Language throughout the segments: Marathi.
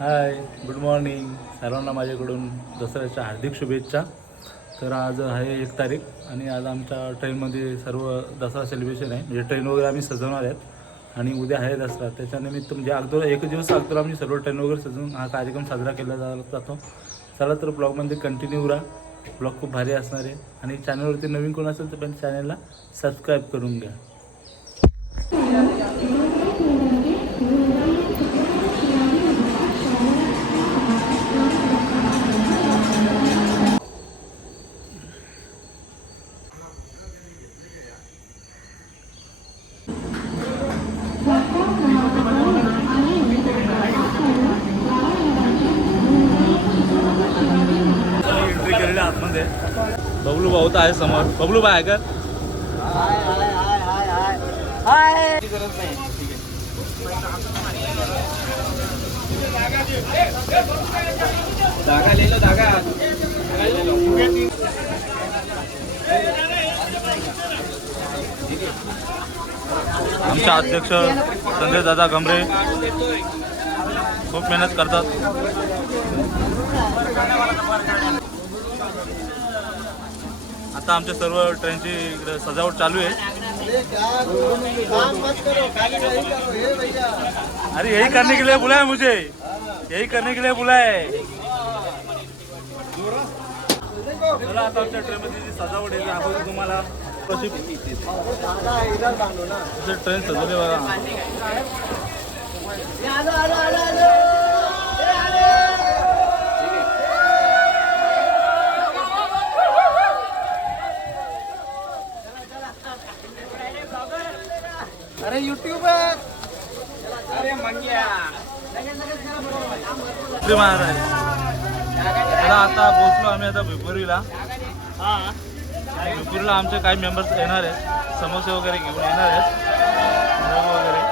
हाय गुड मॉर्निंग सर्वांना माझ्याकडून दसऱ्याच्या हार्दिक शुभेच्छा. तर आज आहे एक तारीख आणि आज आमच्या ट्रेनमध्ये सर्व दसरा सेलिब्रेशन आहे. म्हणजे ट्रेन वगैरे आम्ही सजवणार आहेत. आणि उद्या आहे दसरा. त्याच्यानिमित्त म्हणजे अगोदर एक दिवस अगोदर आम्ही सर्व ट्रेन वगैरे सजवून हा कार्यक्रम साजरा केला जातो. चला तर ब्लॉगमध्ये कंटिन्यू राहा ब्लॉग खूप भारी असणार आहे. आणि चॅनलवरती नवीन कोण असेल तर पण चॅनलला सबस्क्राईब करून घ्या. समोर. बबलू भाई आहे का धागा लिहिलं धागा आमचे अध्यक्ष संजय दादा गमरे खूप मेहनत करतात. आता आमच्या सर्व ट्रेनची इकडे सजावट चालू आहे. अरे यही करने के लिए बुलाय मुझे. यही करने के लिए बुलाया चला आता आमच्या ट्रेनमध्ये जी सजावट आहे दाखवतो तुम्हाला. कशी ट्रेन सजवली बघा अरे युट्यूबर अरे मंग्या श्री महाराज चला आता पोहोचलो आम्ही आता भिपुरीला भिपुरीला आमचे काही मेंबर्स येणार आहेत. समोसे वगैरे घेऊन येणार आहेत भोग वगैरे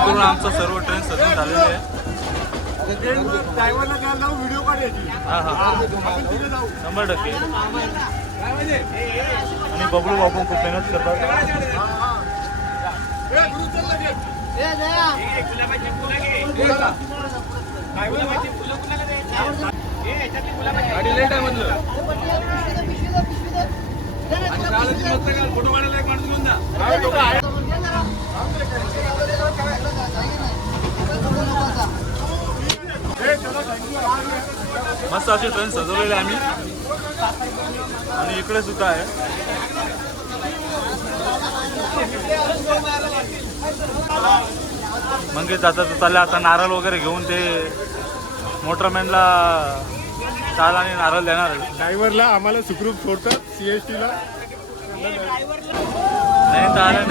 चला आमचं सर्व ट्रेन सजून झालेली आहे हा हा. शंभर टक्के. आणि बबलू बाबू खूप मेहनत करतात. गाडी लेट आहे म्हणलं फोटो काढायला एक माणूस घेऊन जा. मस्त अशी ट्रेन सजवलेली आम्ही. आणि इकडे सुद्धा आहे. मंगेश जाता चालले आता नारळ वगैरे घेऊन ते मोटरमॅनला चाल आणि नारळ देणार आहे. ड्रायव्हरला आम्हाला सुखरूप सोडतात सीएसटी ला. नाही तर आले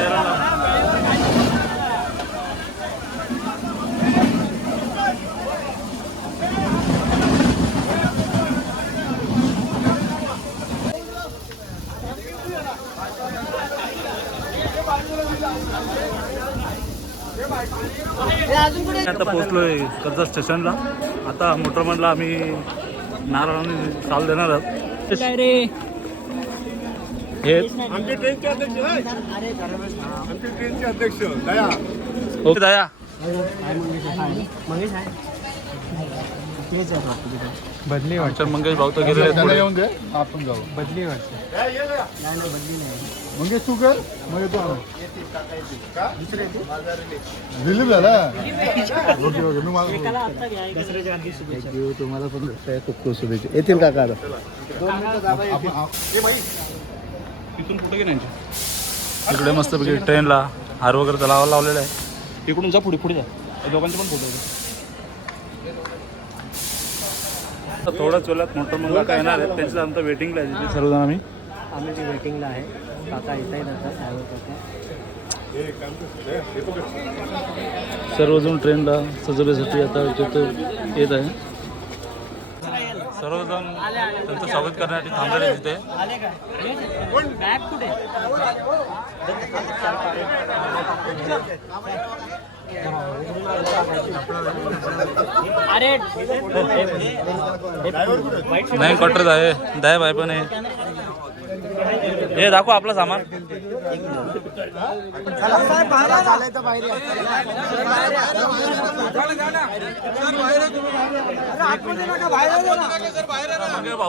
आता पोहोचलोय कर्जत स्टेशनला. आता मोटरमॅनला आम्ही नारळाने चाल देणार आहोत. हे आमचे ट्रेनचे अध्यक्ष होय. आमचे ट्रेनचे अध्यक्ष दया. ओके दया. बदली आमच्या मंगेश भाऊ तर गेलेले आहेत पुढे. येऊन दे आपण जाऊ. बदली मंगेश तू कर. मग येतो रिलीफ झाला. ओके ओके मी मला तुम्हाला पण खूप खूप शुभेच्छा. येतील काका आता. आपण- आप- इथून कुठे गेले इकडे मस्तपैकी ट्रेनला हार वगैरे तर लावा लावलेला आहे. इकडून जा पुढे पुढे जा. या दोघांचे पण फोटो थोड्याच वेळात मोटर मग काय येणार आहे. त्यांचं आमचं वेटिंगला आहे तिथे. सर्वजण आम्ही? आम्ही जी वेटिंगला आहे काका येत आहेत आता साहेब काका सर्वजण ट्रेनला सजवण्यासाठी आता तिथं येत आहे. सर्वजण त्यांचं स्वागत करण्यासाठी थांबलेले तिथे. बॅग कुठे अरे नाही कटर आहे दाय बाय पण आहे. हे दाखव आपलं सामान. मग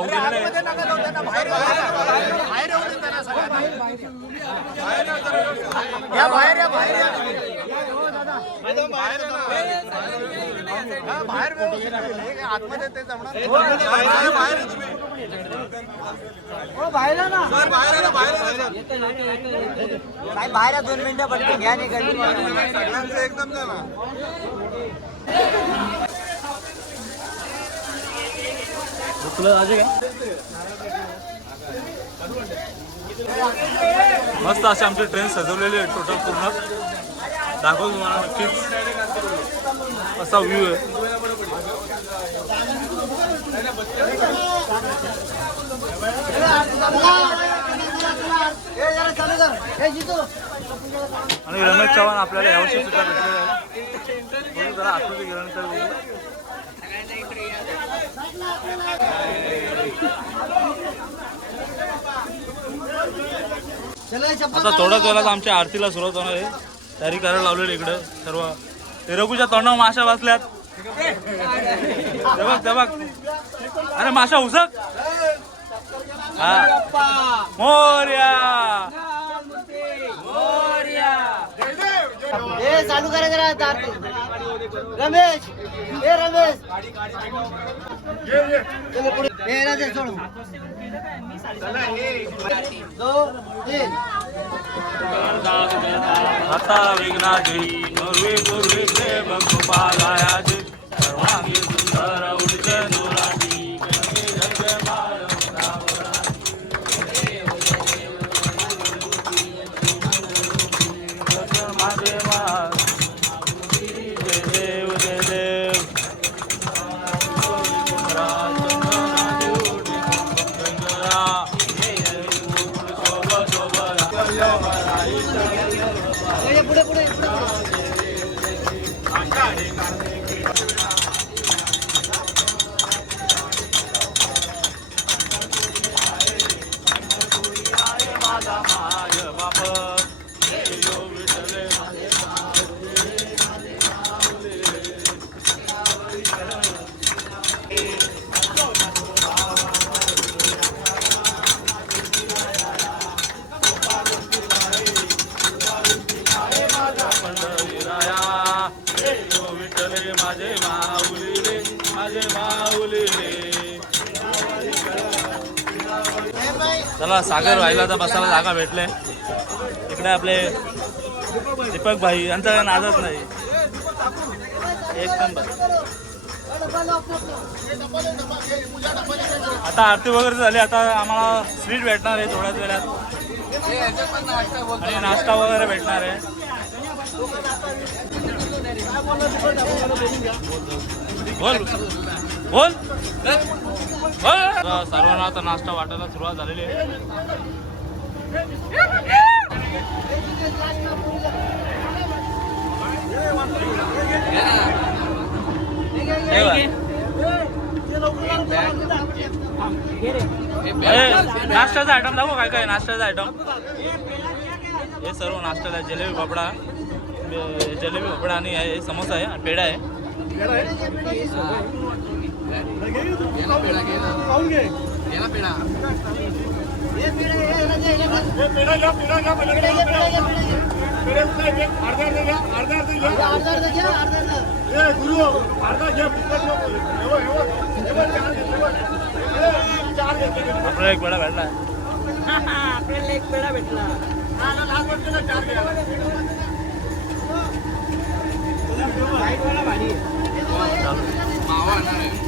भाऊ गेले नाही. बाहेर दोन मिनिटं पडते घ्या नाही एकदम झाला. तुला जायचे मस्त असे आमची ट्रेन सजवलेली आहे टोटल पूर्ण. दाखवतो तुम्हाला नक्कीच असा व्ह्यू आहे. आणि रमेश चव्हाण आपल्याला यावर्षी सुद्धा भेटलेले जरा आतमध्ये गेल्यानंतर. आता थोड्याच वेळात आमच्या आरतीला सुरुवात होणार आहे. तयारी करायला लावलेली इकडं सर्व. ते रघुच्या तोंडावर माशा बसल्यात. ते बघ अरे माशा उसक हा. मोर्या. ए चालू करा जरा आरती. रमेश. ए रमेश. चलो पुढे. ए राजेश सोड दो तीन. आता विघ्नाची पूर्वी पूर्वी प्रेम कृपालयाची सर्वांगी सुंदर चला सागर व्हायला तर बसायला जागा भेटले. इकडे आपले दीपक भाई यांचा काय नादच नाही. एक नंबर. आता आरती वगैरे झाली आता आम्हाला स्वीट भेटणार आहे थोड्याच वेळात. आणि नाश्ता वगैरे भेटणार आहे. बोल. बोल. सर्वांना आता नाश्ता वाटायला सुरुवात झालेली आहे. हे नाश्त्याचा आयटम दाखव काय काय नाश्त्याचा आयटम हे सर्व नाश्त्याला. जिलेबी पापडा जिलेबी पापडा आणि हे समोसा आहे. पेढा आहे. आपल्याला एक वेळा भेटला आपल्याला एक पेढा भेटला हा, आणणार आहे.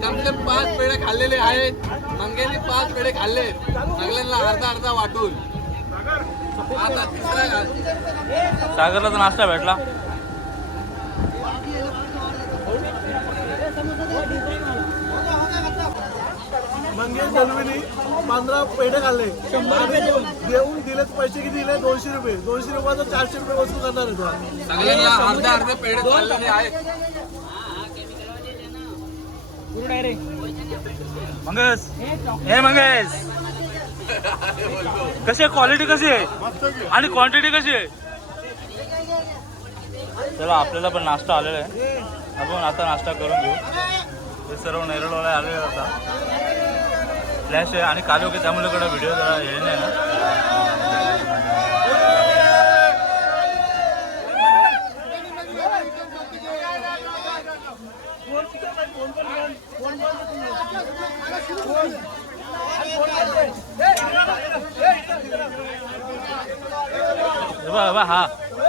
चांगले पाच पेढे खाल्लेले आहेत. मंग्याने पाच पेढे खाल्ले सगळ्यांना अर्धा अर्धा वाटून. आता तिसरा. सागरला तर नाश्ता भेटला. मंगेश दलवीनी पंधरा पेढे खाल्ले. देऊन. दिलेत पैसे किती दिले दोनशे रुपये. दोनशे रुपयाचा चारशे रुपये वसूल करणार आहे मंगेश. हे मंगेश. कशी आहे? क्वालिटी कशी आहे? आणि क्वांटिटी कशी आहे? चला आपल्याला पण नाश्ता आलेला आहे. आपण आता नाश्ता करून घेऊ. हे सर्व नेरळवाले आलेले आता. फ्लॅश आहे आणि काल होते त्यामुळे कडे व्हिडिओ जरा हे नाही ना. हे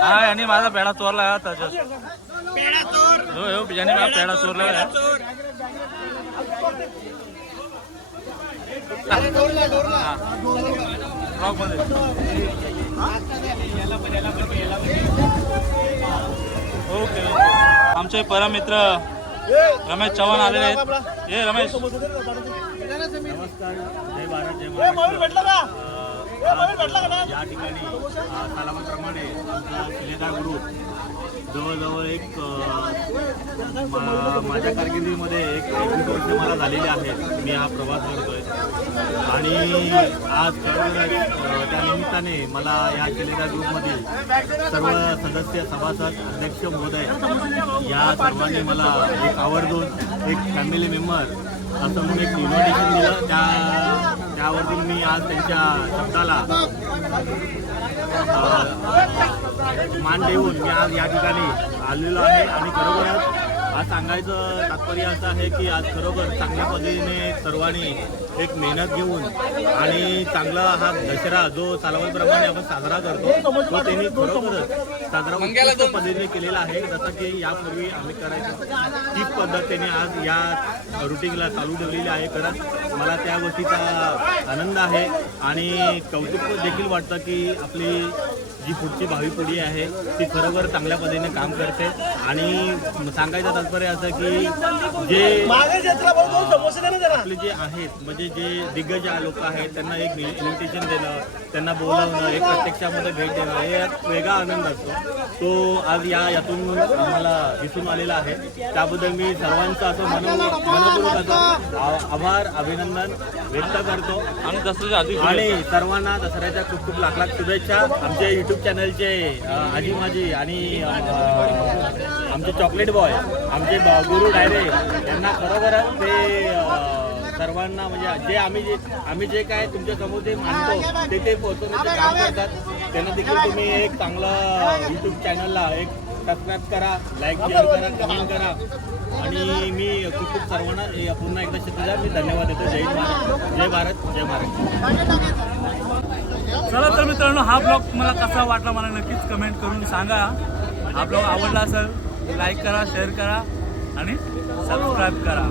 हे यांनी माझा पेढा चोरला त्याच्यात. हो हो यांनी माझा पेढा चोरला आहे ब्लॉगमध्ये ओके. आमचे परमित्र रमेश चव्हाण आलेले आहेत. हे रमेश. मोबाईल भेटला का? नाही? या ठिकाणी अ, कालावधप्रमाणे आमचा शिलेदार ग्रुप जवळजवळ एक मा- माझ्या कारकिर्दीमध्ये एक एकवीस वर्ष मला झालेले आहेत मी हा प्रवास करतोय. आणि आज त्या निमित्ताने मला या केलेल्या ग्रुपमधील सर्व सदस्य सभासद अध्यक्ष महोदय या सर्वांनी मला एक आवर्जून एक फॅमिली मेंबर असं म्हणून एक इन्व्हिटेशन दिलं. त्या त्यावरून मी आज त्यांच्या शब्दाला मान देऊन मी आज या ठिकाणी आलेलो आहे आणि खरोखरच आज सांगायचं तात्पर्य असं आहे की आज खरोखर चांगल्या पद्धतीने सर्वांनी एक मेहनत घेऊन आणि चांगला हा दसरा जो सालावलप्रमाणे आपण साजरा करतो तो त्यांनी खरोखरच साजरा पद्धतीने केलेला आहे. जसं की यापूर्वी आम्ही करायचो तीच पद्धत त्यांनी आज या रुटीनला चालू ठेवलेली आहे. खरंच मला त्या गोष्टीचा आनंद आहे आणि कौतुक देखील वाटतं की आपली जी पुढची भावी पिढी आहे ती खरोखर चांगल्या पद्धतीने काम करते. आणि सांगायचं तात्पर्य असं की जे आपले जे आहेत म्हणजे जे दिग्गज लोक आहेत त्यांना एक इन्व्हिटेशन देणं त्यांना बोलवणं एक प्रत्यक्षामध्ये भेट देणं हे एक वेगळा आनंद असतो. तो आज या यातून आम्हाला दिसून आलेला आहे. त्याबद्दल मी सर्वांचं असं मनो मनपूर्वक असं आभार अभिनंदन. व्यक्त करतो. आणि दसऱ्याच्या आधी आणि सर्वांना दसऱ्याच्या खूप खूप लाख लाख शुभेच्छा. आमचे युट्यूब चॅनलचे आजी माजी आणि आमचे चॉकलेट बॉय आमचे गुरु डायरे यांना खरोखरच ते सर्वांना म्हणजे जे आम्ही जे आम्ही जे काय तुमच्यासमोर जे मानतो ते ते पोहोचवण्याचे काम करतात. त्यांना देखील तुम्ही एक चांगलं युट्यूब चॅनलला एक सबस्क्राईब करा लाईक शेअर करा कमेंट करा. आणि मी खूप खूप सर्वांना पुन्हा एकदा शेतीला मी धन्यवाद देतो. जय भारत. जय भारत. जय महाराष्ट्र चला तर मित्रांनो हा ब्लॉग तुम्हाला कसा वाटला मला नक्कीच कमेंट करून सांगा. हा ब्लॉग आवडला असेल लाईक करा शेअर करा आणि सबस्क्राईब करा.